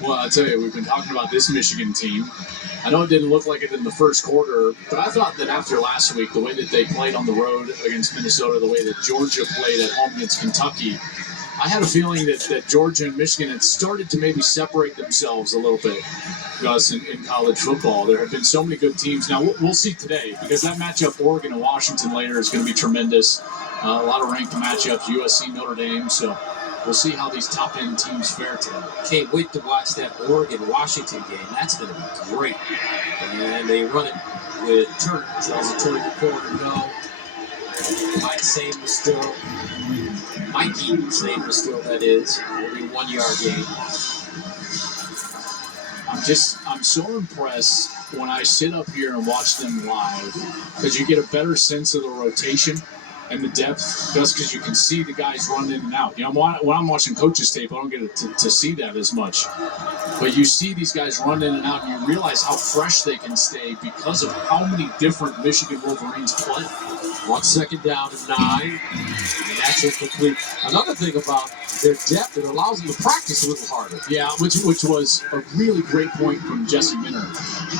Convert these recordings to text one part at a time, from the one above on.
Well, I'll tell you, we've been talking about this Michigan team. I know it didn't look like it in the first quarter, but I thought that after last week, the way that they played on the road against Minnesota, the way that Georgia played at home against Kentucky, I had a feeling that Georgia and Michigan had started to maybe separate themselves a little bit, Gus, in college football. There have been so many good teams. Now, we'll see today, because that matchup, Oregon and Washington later, is going to be tremendous. A lot of ranked matchups, USC, Notre Dame, so we'll see how these top-end teams fare today. Can't wait to watch that Oregon-Washington game. That's going to be great. And they run it with Turner. Tells it Turner the corner, no. Mike Same was still. Mikey Same was still, that is. Only 1 yard gain. I'm so impressed when I sit up here and watch them live, because you get a better sense of the rotation and the depth, just because you can see the guys run in and out. You know, when I'm watching coaches tape, I don't get to see that as much. But you see these guys run in and out, and you realize how fresh they can stay because of how many different Michigan Wolverines play. 1 second down and 9. And that's incomplete. Another thing about their depth, it allows them to practice a little harder. Yeah, which was a really great point from Jesse Minter,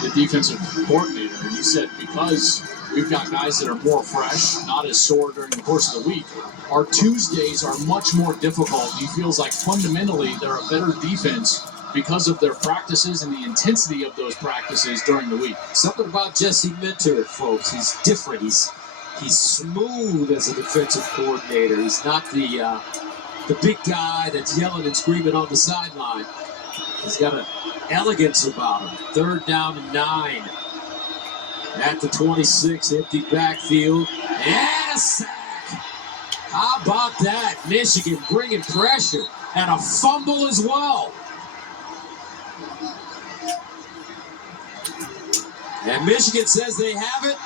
the defensive coordinator. And he said, because we've got guys that are more fresh, not as sore during the course of the week, our Tuesdays are much more difficult. He feels like fundamentally they're a better defense because of their practices and the intensity of those practices during the week. Something about Jesse Minter, folks. He's different. He's smooth as a defensive coordinator. He's not the big guy that's yelling and screaming on the sideline. He's got an elegance about him. 3rd down and 9. At the 26, empty backfield. And a sack. How about that? Michigan bringing pressure. And a fumble as well. And Michigan says they have it.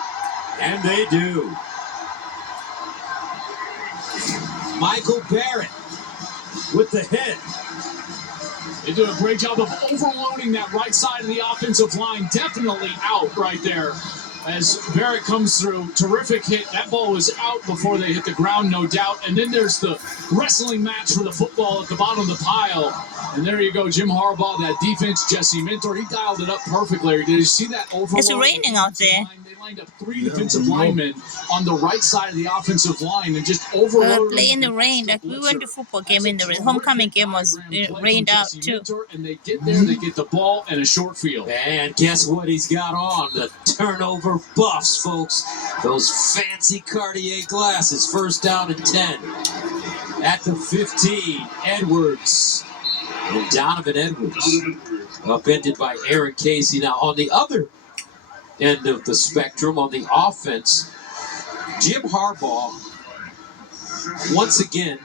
And they do. Michael Barrett with the hit. They do a great job of overloading that right side of the offensive line. Definitely out right there as Barrett comes through. Terrific hit. That ball was out before they hit the ground, no doubt. And then there's the wrestling match for the football at the bottom of the pile. And there you go, Jim Harbaugh, that defense, Jesse Minter, he dialed it up perfectly. Did you see that overload? It's raining out there. They lined up 3 defensive linemen on the right side of the offensive line and just overloaded. Play in the rain. Like we went to football game in the rain. Homecoming game was rained out too. And they get there, they get the ball and a short field. And guess what he's got on? The turnover buffs, folks. Those fancy Cartier glasses. 1st down and 10. At the 15, Edwards. And Donovan Edwards. Upended by Aaron Casey. Now, on the other end of the spectrum, on the offense, Jim Harbaugh, once again,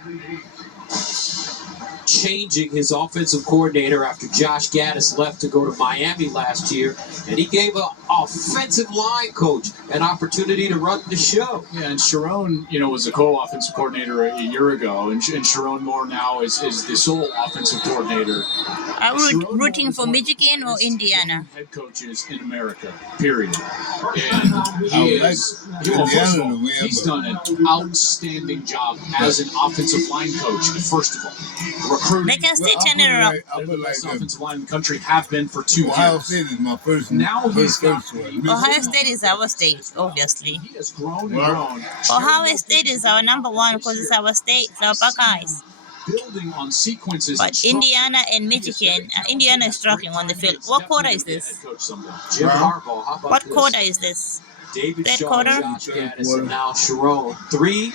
changing his offensive coordinator after Josh Gaddis left to go to Miami last year, and he gave an offensive line coach an opportunity to run the show. Yeah, and Sharon, was a co-offensive coordinator a year ago, and Sharon Moore now is the sole offensive coordinator. Are we rooting for Michigan or Indiana? Head coaches in America, period. And he's done an outstanding job as an offensive line coach, first of all. Recruiting. They can stay 10 in a row. They're the best offensive line in the country, have been for 2 years. Ohio State is my first. Now he's got Ohio State is our state, obviously. He has grown and grown. Ohio State is our number one because it's our state, it's our Buckeyes. Building on sequences. But Indiana and Michigan, Indiana is struggling on the field. What quarter is this? Jim Harbaugh, how about What this? quarter is this? David Third Shaw, quarter? Josh Gaddis, and now Sharon. 3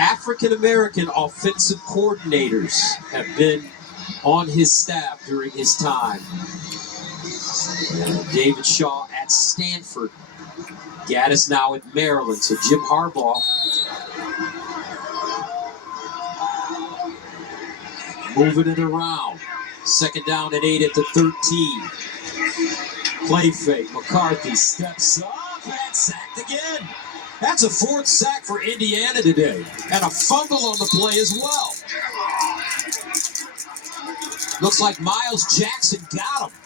African-American offensive coordinators have been on his staff during his time. David Shaw at Stanford. Gaddis now at Maryland. So Jim Harbaugh moving it around. 2nd down and 8 at the 13. Play fake. McCarthy steps up and sacked again. That's a 4th sack for Indiana today. And a fumble on the play as well. Looks like Miles Jackson got him.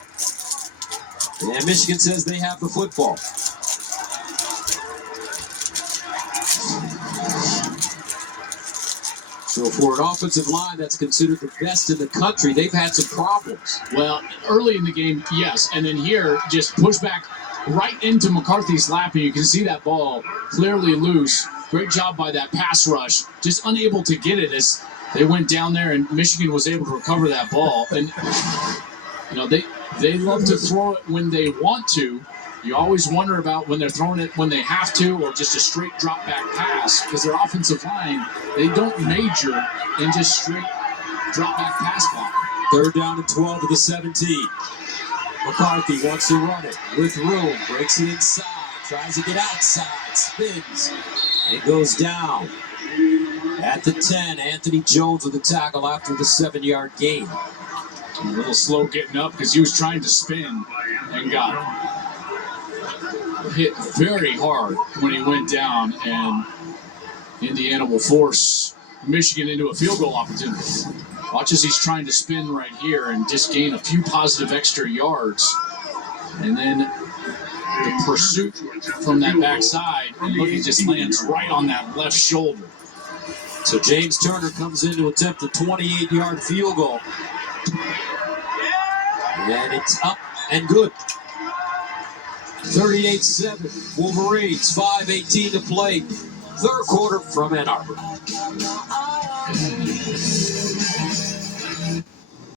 And Michigan says they have the football. So for an offensive line that's considered the best in the country, they've had some problems. Well, early in the game, yes. And then here, just push back right into McCarthy's lap, and you can see that ball clearly loose. Great job by that pass rush. Just unable to get it as they went down there, and Michigan was able to recover that ball. And, you know, they love to throw it when they want to. You always wonder about when they're throwing it when they have to, or just a straight drop back pass, because their offensive line, they don't major in just straight drop back pass block. 3rd down and 12 to the 17. McCarthy wants to run it with room, breaks it inside, tries to get outside, spins, and goes down. At the 10, Anthony Jones with the tackle after the 7-yard gain. A little slow getting up because he was trying to spin and got hit very hard when he went down, and Indiana will force Michigan into a field goal opportunity. Watch as he's trying to spin right here and just gain a few positive extra yards. And then the pursuit from that backside, and look, he just lands right on that left shoulder. So James Turner comes in to attempt a 28-yard field goal. And it's up and good. 38-7, Wolverines, 5:18 to play. 3rd quarter from Ann Arbor.